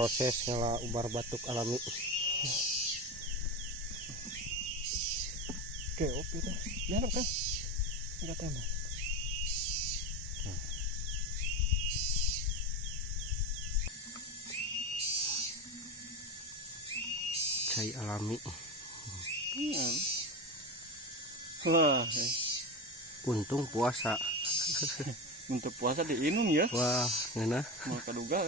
Proses ngala ubar batuk alami. Oke, oke tuh. Diharap kan? Enggak tembak. Cai alami. Wah, Untung puasa. untuk puasa diinum ya. Wah, ngena. Mau kaduga